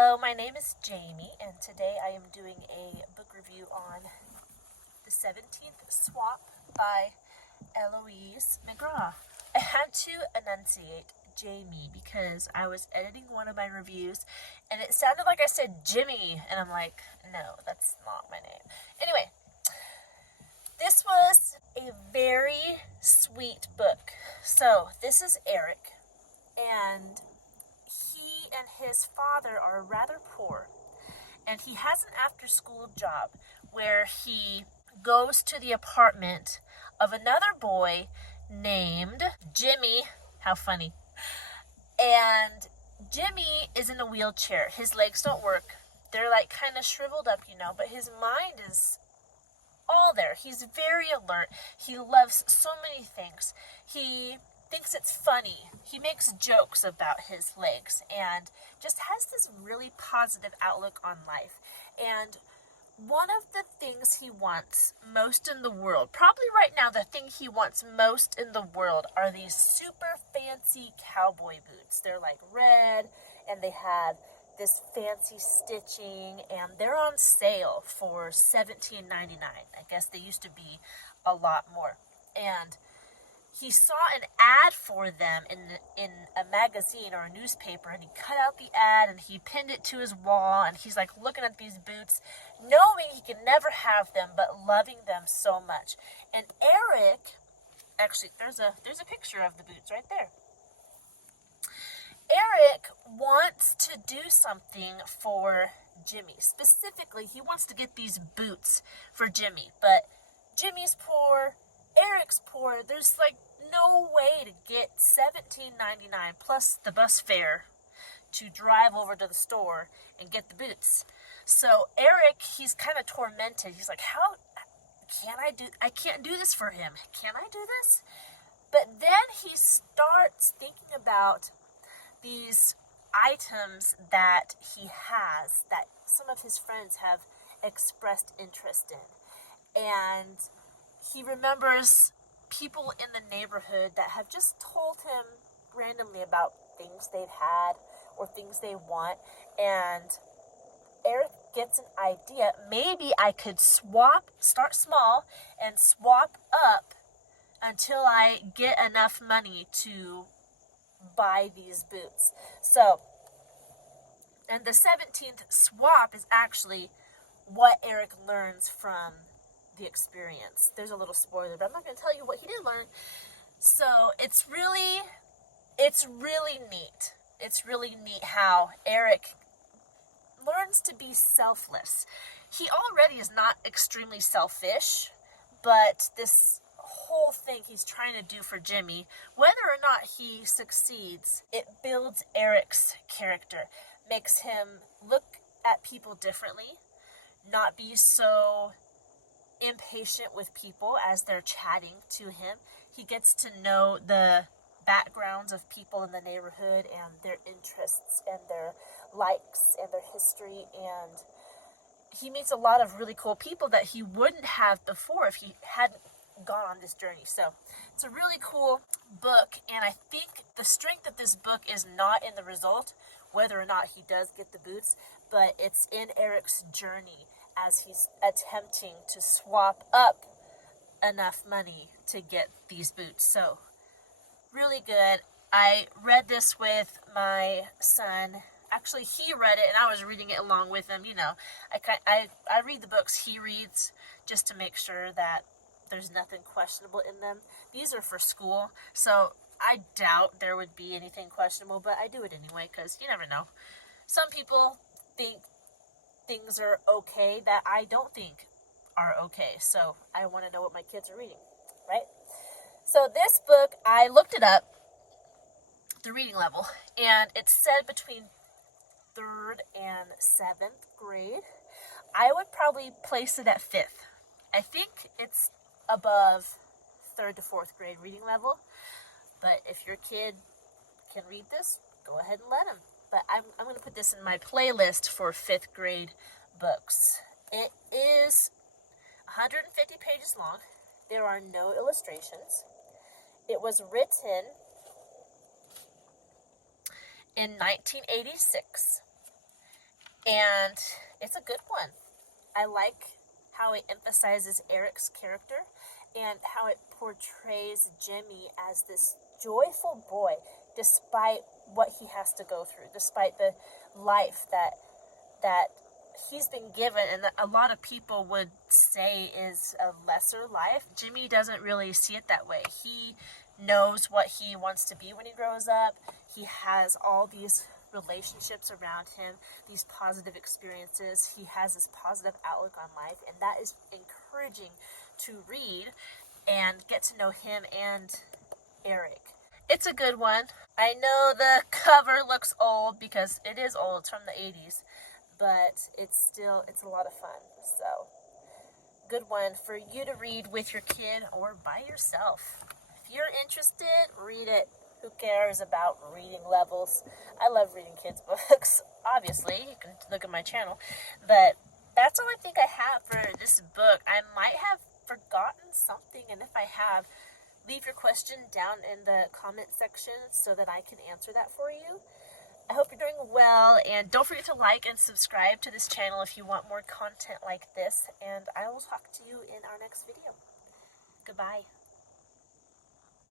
Hello, my name is Jamie, and today I am doing a book review on The 17th Swap by Eloise McGraw. I had to enunciate Jamie because I was editing one of my reviews and it sounded like I said Jimmy, and I'm like, no, that's not my name. Anyway, this was a very sweet book. So, this is Eric, and he and his father are rather poor, and he has an after-school job where he goes to the apartment of another boy named Jimmy. How funny. And Jimmy is in a wheelchair. His legs don't work. They're like kind of shriveled up, but his mind is all there. He's very alert. He loves so many things. He thinks it's funny. He makes jokes about his legs and just has this really positive outlook on life. And one of the things he wants most in the world, probably right now the thing he wants most in the world, are these super fancy cowboy boots. They're like red, and they had this fancy stitching, and they're on sale for $17.99. I guess they used to be a lot more. And he saw an ad for them in a magazine or a newspaper, and he cut out the ad and he pinned it to his wall, and he's like looking at these boots, knowing he could never have them, but loving them so much. And Eric, actually, there's a picture of the boots right there. Eric wants to do something for Jimmy. Specifically, he wants to get these boots for Jimmy, but Jimmy's poor, Eric's poor. There's like no way to get $17.99 plus the bus fare to drive over to the store and get the boots. So Eric, he's kind of tormented. He's like, how can I can't do this for him. Can I do this? But then he starts thinking about these items that he has that some of his friends have expressed interest in. And he remembers people in the neighborhood that have just told him randomly about things they've had or things they want. And Eric gets an idea. Maybe I could start small and swap up until I get enough money to buy these boots. So, and the 17th swap is actually what Eric learns from the experience. There's a little spoiler, but I'm not going to tell you what he did learn. So it's really neat. It's really neat how Eric learns to be selfless. He already is not extremely selfish, but this whole thing he's trying to do for Jimmy, whether or not he succeeds, it builds Eric's character, makes him look at people differently, not be so impatient with people as they're chatting to him. He gets to know the backgrounds of people in the neighborhood and their interests and their likes and their history, and he meets a lot of really cool people that he wouldn't have before if he hadn't gone on this journey. So it's a really cool book, and I think the strength of this book is not in the result, whether or not he does get the boots, but it's in Eric's journey as he's attempting to swap up enough money to get these boots. So really good. I read this with my son. Actually, he read it and I was reading it along with him. I read the books he reads just to make sure that there's nothing questionable in them. These are for school, so I doubt there would be anything questionable, but I do it anyway because you never know. Some people think things are okay that I don't think are okay, so I want to know what my kids are reading, right? So this book, I looked it up, the reading level, and it said between 3rd and 7th grade. I would probably place it at 5th. I think it's above 3rd to 4th grade reading level, but if your kid can read this, go ahead and let him. But I'm going to put this in my playlist for 5th grade books. It is 150 pages long. There are no illustrations. It was written in 1986. And it's a good one. I like how it emphasizes Eric's character and how it portrays Jimmy as this joyful boy despite what he has to go through, despite the life that he's been given and that a lot of people would say is a lesser life. Jimmy doesn't really see it that way. He knows what he wants to be when he grows up. He has all these relationships around him, these positive experiences. He has this positive outlook on life, and that is encouraging to read and get to know him and Eric. It's a good one. I know the cover looks old because it is old. It's from the 80s, but it's a lot of fun. So, good one for you to read with your kid or by yourself. If you're interested, read it. Who cares about reading levels? I love reading kids' books, obviously. You can look at my channel. But that's all I think I have for this book. I might have forgotten something, and if I have, leave your question down in the comment section so that I can answer that for you. I hope you're doing well, and don't forget to like and subscribe to this channel if you want more content like this, and I will talk to you in our next video. Goodbye.